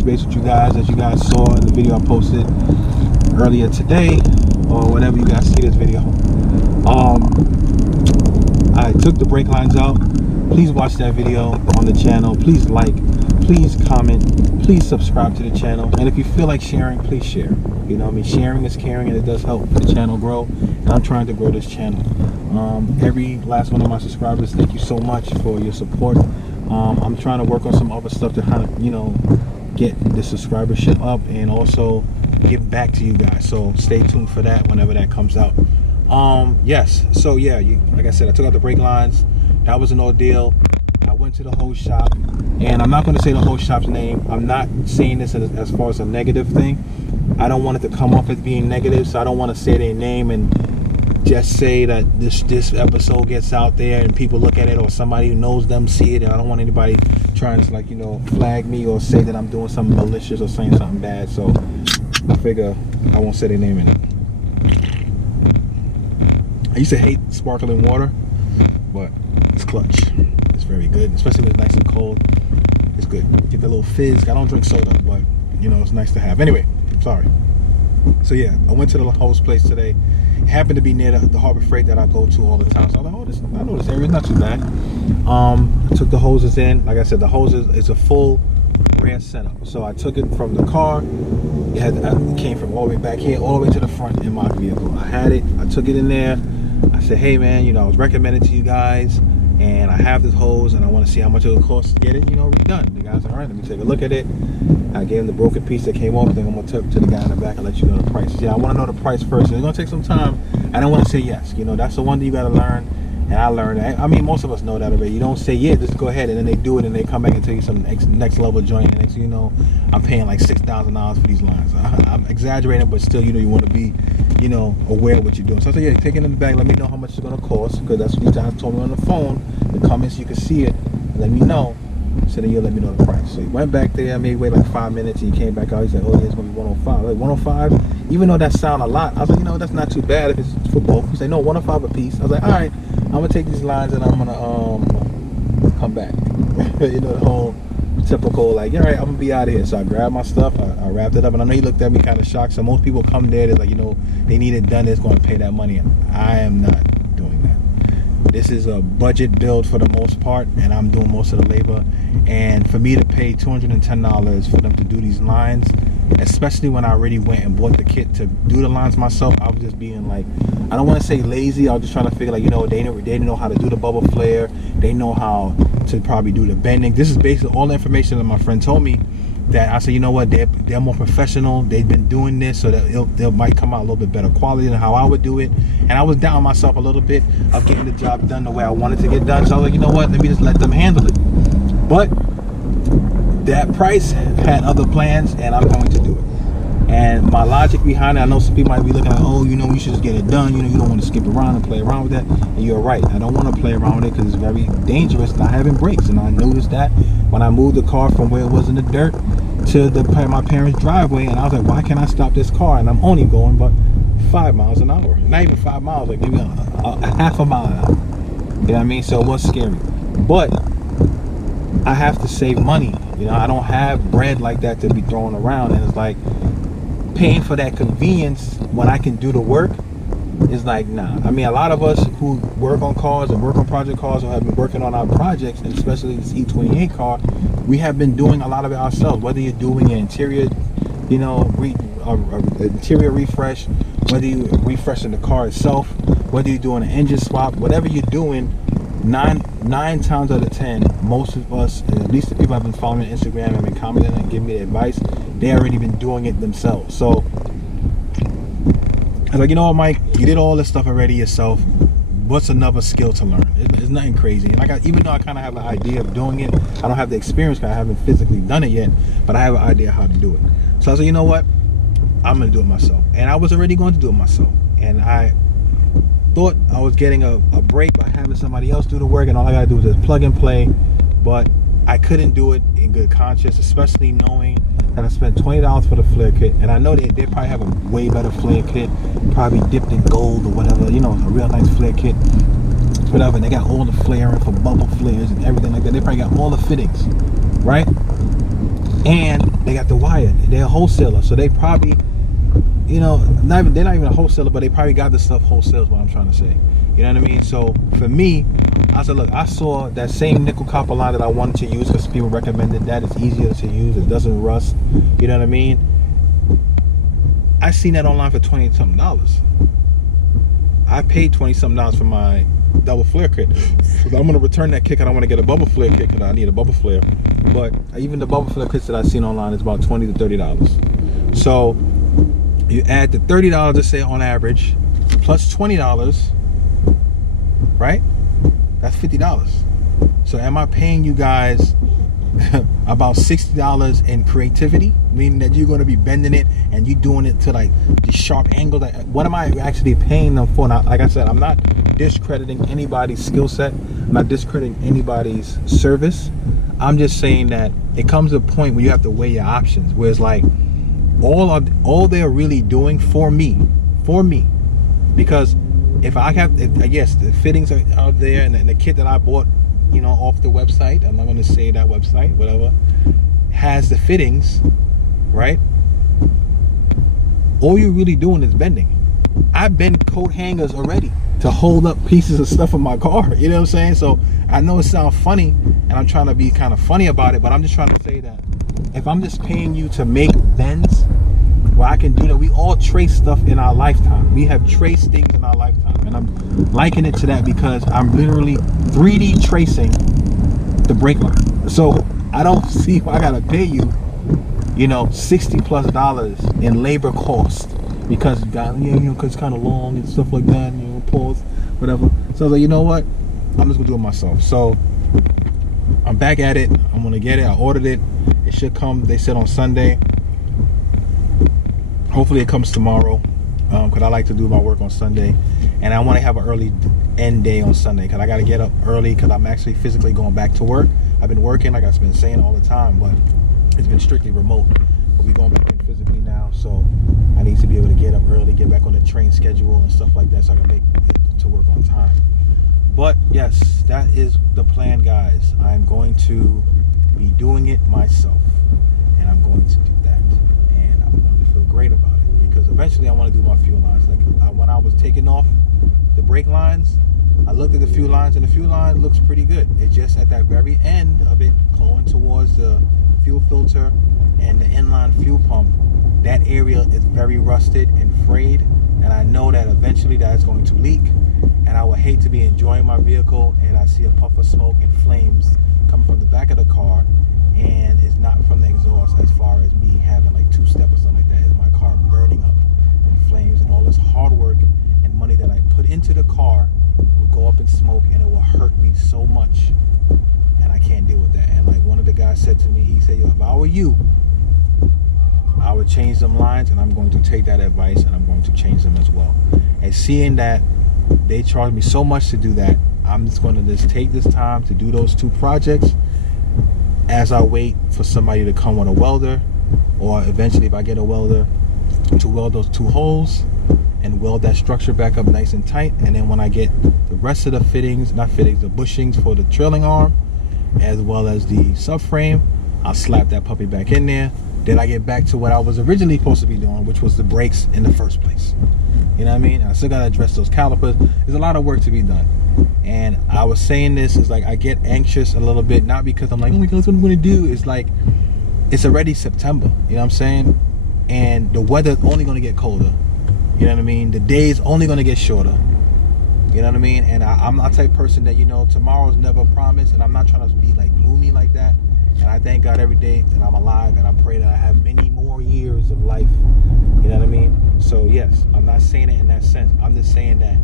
touch base with you guys. As you guys saw in the video I posted earlier today, or whenever you guys see this video, I took the brake lines out. Please watch that video on the channel. Please like, please comment, please subscribe to the channel. And if you feel like sharing, please share. You know what I mean? Sharing is caring, and it does help the channel grow. And I'm trying to grow this channel. Every last one of my subscribers, thank you so much for your support. I'm trying to work on some other stuff to kind of, you know, get the subscribership up and also give back to you guys. So stay tuned for that whenever that comes out. Yes, so yeah, like I said, I took out the brake lines. That was an ordeal. I went to the hose shop, and I'm not going to say the hose shop's name. I'm not saying this as far as a negative thing. I don't want it to come off as being negative, so I don't want to say their name and just say that this episode gets out there and people look at it, or somebody who knows them see it, and I don't want anybody trying to, like, you know, flag me or say that I'm doing something malicious or saying something bad. So I figure I won't say their name in it. I used to hate sparkling water, but it's clutch. It's very good, especially when it's nice and cold. It's good. Get the little fizz. I don't drink soda, but you know, it's nice to have. Anyway, sorry. So yeah, I went to the hose place today. It happened to be near the Harbor Freight that I go to all the time. So I was like, oh, I know this area is not too bad. I took the hoses in. Like I said, the hoses is a full rear setup. So I took it from the car. It came from all the way back here, all the way to the front in my vehicle. I had it. I took it in there. I said, hey man, you know, I was recommended to you guys, and I have this hose, and I want to see how much it would cost to get it, you know, redone. The guys, all right, let me take a look at it. I gave him the broken piece that came off. Then I'm gonna talk to the guy in the back and let you know the price. Yeah, I want to know the price first. It's gonna take some time. I don't want to say yes. You know, that's the one that you gotta learn. And I learned that. I mean, most of us know that already. You don't say yeah, just go ahead, and then they do it, and they come back and tell you some next level joint. And next thing you know, I'm paying like $6,000 for these lines. I'm exaggerating, but still, you know, you want to be, you know, aware of what you're doing. So I said, yeah, take it in the bag. Let me know how much it's gonna cost, because that's what you guys told me on the phone. The comments, you can see it. Let me know. So then you'll let me know the price. So he went back there, maybe wait like 5 minutes, and he came back out. He said, oh yeah, it's gonna be 105. Like 105, even though that sound a lot, I was like, you know, that's not too bad if it's for both. He said, no, 105 a piece. I was like, all right, I'm gonna take these lines and I'm gonna come back. You know, the whole typical, like, all right, I'm gonna be out of here. So I grabbed my stuff, I wrapped it up, and I know he looked at me kind of shocked. So most people come there, they're like, you know, they need it done, it's gonna pay that money. I am not doing that. This is a budget build for the most part, and I'm doing most of the labor. And for me to pay $210 for them to do these lines, especially when I already went and bought the kit to do the lines myself, I was just being like, I don't want to say lazy. I was just trying to figure, like, you know, they know how to do the bubble flare. They know how to probably do the bending. This is basically all the information that my friend told me, that I said, you know what, they're more professional. They've been doing this, so that they might come out a little bit better quality than how I would do it. And I was down myself a little bit of getting the job done the way I wanted to get done. So I was like, you know what, let me just let them handle it. But that price had other plans, and I'm going to do it. And my logic behind it, I know some people might be looking like, oh, you know, you should just get it done. You know, you don't want to skip around and play around with that. And you're right. I don't want to play around with it because it's very dangerous not having brakes. And I noticed that when I moved the car from where it was in the dirt to my parents' driveway. And I was like, why can't I stop this car? And I'm only going but 5 miles an hour. Not even 5 miles, like maybe a half a mile an hour. You know what I mean? So it was scary. But I have to save money. You know, I don't have bread like that to be throwing around. And it's like, paying for that convenience when I can do the work is like, nah. I mean, a lot of us who work on cars and work on project cars, or have been working on our projects, and especially this E28 car, we have been doing a lot of it ourselves. Whether you're doing an interior, you know, interior refresh, whether you're refreshing the car itself, whether you're doing an engine swap, whatever you're doing, nine times out of 10, most of us, at least the people I've been following on Instagram and been commenting and giving me the advice, they already been doing it themselves. So I was like, you know what, Mike, you did all this stuff already yourself. What's another skill to learn? It's nothing crazy. And like, even though I kind of have an idea of doing it, I don't have the experience because I haven't physically done it yet, but I have an idea how to do it. So I said, you know what, I'm gonna do it myself. And I was already going to do it myself, and I thought I was getting a break by having somebody else do the work, and all I gotta do is just plug and play. But I couldn't do it in good conscience, especially knowing that I spent $20 for the flare kit, and I know they probably have a way better flare kit, probably dipped in gold or whatever, you know, a real nice flare kit, whatever. And they got all the flaring for bubble flares and everything like that. They probably got all the fittings, right? and they got the wire. They're a wholesaler, so they probably, they're not even a wholesaler, but they probably got the stuff wholesale is what I'm trying to say. You know what I mean? So for me, I said, look, I saw that same nickel copper line that I wanted to use because people recommended that. It's easier to use. It doesn't rust. You know what I mean? I seen that online for $20-something. I paid $20-something for my double flare kit. I'm going to return that kit. I don't want to get a bubble flare kit because I need a bubble flare. But even the bubble flare kits that I've seen online is about $20 to $30. So you add the $30, let's say on average, plus $20, right? That's $50. So am I paying you guys about $60 in creativity, meaning that you're going to be bending it and you doing it to like the sharp angle? That what am I actually paying them for? Now, like I said, I'm not discrediting anybody's skill set. I'm not discrediting anybody's service. I'm just saying that it comes to a point where you have to weigh your options, where it's like all they're really doing for me, because if yes, the fittings are out there, and the kit that I bought, off the website, I'm not going to say that website, whatever, has the fittings, right? All you're really doing is bending. I bend coat hangers already to hold up pieces of stuff in my car. You know what I'm saying? So I know it sounds funny, and I'm trying to be kind of funny about it, but I'm just trying to say that if I'm just paying you to make bends, well, I can do that. We all trace stuff in our lifetime. We have traced things in our lifetime, and I'm liking it to that because I'm literally 3D tracing the brake line. So I don't see why I gotta pay you, $60+ in labor cost because because it's kind of long and stuff like that. Pause, whatever. So I was like, you know what? I'm just gonna do it myself. So I'm back at it. I'm gonna get it. I ordered it. It should come, they said, on Sunday. Hopefully it comes tomorrow, because I like to do my work on Sunday, and I want to have an early end day on Sunday because I got to get up early because I'm actually physically going back to work. I've been working, like I've been saying all the time, but it's been strictly remote. But we're going back in physically now, so I need to be able to get up early, get back on the train schedule and stuff like that so I can make it to work on time. But yes, that is the plan, guys. I'm going to be doing it myself, and I'm going to do that, and I'm going to feel great about it because eventually I want to do my fuel lines. Like when I was taking off the brake lines, I looked at the fuel lines, and the fuel line looks pretty good. It's just at that very end of it, going towards the fuel filter and the inline fuel pump, that area is very rusted and frayed, and I know that eventually that's going to leak, and I would hate to be enjoying my vehicle and I see a puff of smoke and flames coming from the back of the car, and it's not from the exhaust, as far as me having like two-step or something like that. It's my car burning up in flames, and all this hard work and money that I put into the car will go up in smoke, and it will hurt me so much, and I can't deal with that. And like one of the guys said to me, he said, if I were you, I would change them lines, and I'm going to take that advice and I'm going to change them as well. And seeing that they charge me so much to do that, I'm just going to take this time to do those two projects as I wait for somebody to come with a welder, or eventually if I get a welder, to weld those two holes and weld that structure back up nice and tight. And then when I get the rest of the fittings, the bushings for the trailing arm as well as the subframe, I'll slap that puppy back in there. Then I get back to what I was originally supposed to be doing, which was the brakes in the first place. You know what I mean? I still got to address those calipers. There's a lot of work to be done. And I was saying this, is like I get anxious a little bit, not because I'm like, oh my God, that's what I'm going to do. It's like, it's already September. You know what I'm saying? And the weather's only going to get colder. You know what I mean? The day's only going to get shorter. You know what I mean? And I'm not the type of person that, tomorrow's never promised. And I'm not trying to be like gloomy like that. And I thank God every day that I'm alive, and I pray that I have many more years of life. You know what I mean? So yes, I'm not saying it in that sense. I'm just saying that,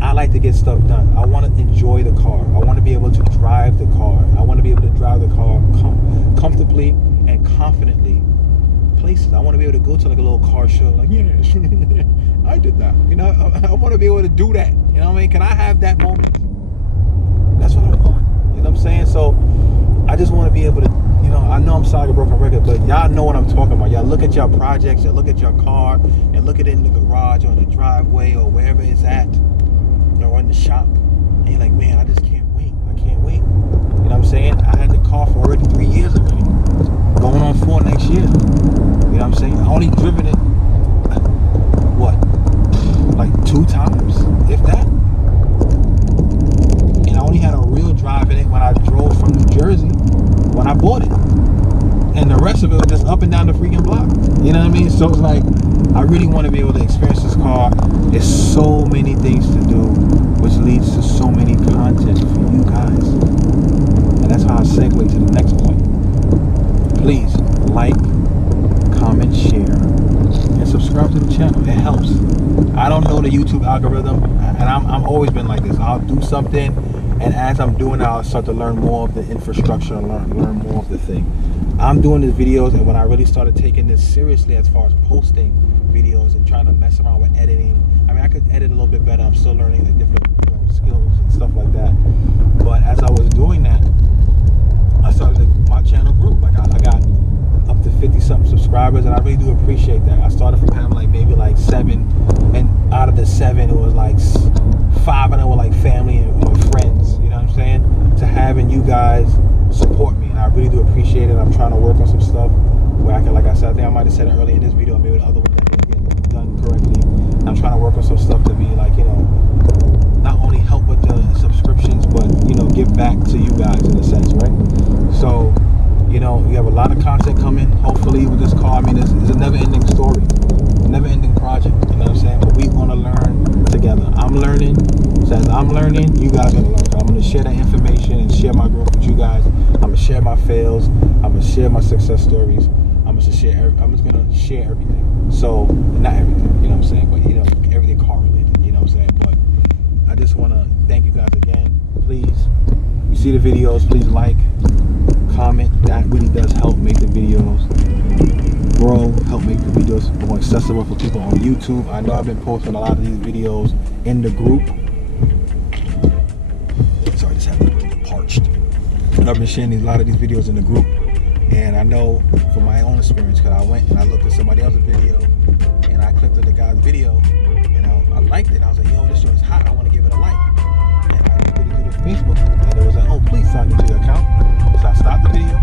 I like to get stuff done. I want to enjoy the car. I want to be able to drive the car. I want to be able to drive the car comfortably and confidently places. I want to be able to go to like a little car show, like, yes, I did that. I want to be able to do that. You know what I mean? Can I have that moment? That's what I want. You know what I'm saying? So I just want to be able to, I know I'm sounding like a broken record, but y'all know what I'm talking about. Y'all look at your projects, y'all look at your car, and look at it in the garage or in the driveway or wherever it's at, or in the shop, and you're like, man, I just can't wait. I can't wait. You know what I'm saying? I had the car for already 3 years already. year. You know what I'm saying? I only driven it, what, like 2 times, if that. And I only had a real drive in it when I drove from New Jersey when I bought it. And the rest of it was just up and down the freaking block. You know what I mean? So it's like, I really want to be able to experience this car. There's so many things to do, which leads to so many content for you guys. And that's how I segue to the next point. Please like, comment, share, and subscribe to the channel. It helps. I don't know the YouTube algorithm, and I'm always been like this. I'll do something, and as I'm doing it, I'll start to learn more of the infrastructure and learn more of the thing. I'm doing these videos, and when I really started taking this seriously as far as posting videos and trying to mess around with editing, I mean, I could edit a little bit better. I'm still learning the different skills and stuff like that. But as I was doing that, I started my channel grew. Like I got up to 50-something subscribers, and I really do appreciate that. I started from having like maybe like 7, and out of the 7, it was like 5 of them were like family or friends. You know what I'm saying? To having you guys support me, and I really do appreciate it. I'm trying to work on some stuff where I can, like I said, I think I might have said it earlier in this video, maybe the other ones that didn't get done correctly. I'm trying to work on some stuff to be like, you know, not only help with the subscriptions, but, you know, give back to you guys in a sense, right? So, you know, you have a lot of content coming, hopefully, with this car. I mean, it's a never-ending story, never-ending project, you know what I'm saying? But we want to learn together. I'm learning. So as I'm learning, you guys are going to learn. I'm going to share that information and share my growth with you guys. I'm going to share my fails. I'm going to share my success stories. I'm just going to share everything. So, not everything, you know what I'm saying? But, you know, everything car related, you know what I'm saying? But I just want to thank you guys again. Please, you see the videos, please like, comment. That really does help make the videos grow, help make the videos more accessible for people on YouTube. I know I've been posting a lot of these videos in the group. Sorry, I just had to get parched. And I've been sharing a lot of these videos in the group. And I know from my own experience, because I went and I looked at somebody else's video, and I clicked on the guy's video, and I liked it. I was like, yo, this show is hot. I want to give it a like. And I did it through the Facebook, and it was like, oh, please sign into your account. So I stopped the video,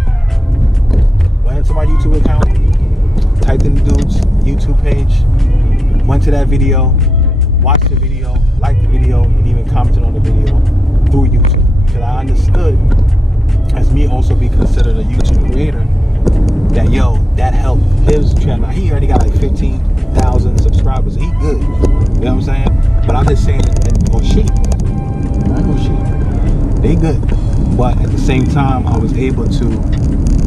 went into my YouTube account, typed in the dude's YouTube page, went to that video, watched the video, liked the video, and even commented on the video through YouTube. Because I understood, as me also be considered a YouTube creator, that yo, that helped his channel. He already got like 15,000 subscribers. He good. You know what I'm saying? But I'm just saying, or she, right? Or she, they good. But at the same time, I was able to,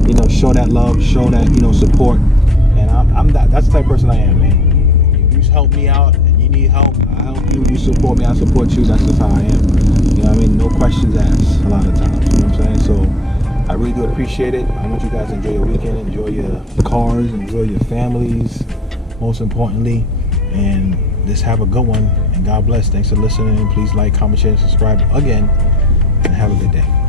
you know, show that love, show that, you know, support. And that's the type of person I am, man. If you help me out and you need help, I help you. You support me, I support you. That's just how I am. You know what I mean? No questions asked a lot of times. You know what I'm saying? So I really do appreciate it. I want you guys to enjoy your weekend, enjoy your cars, enjoy your families, most importantly. And just have a good one. And God bless. Thanks for listening. Please like, comment, share, and subscribe again. And have a good day.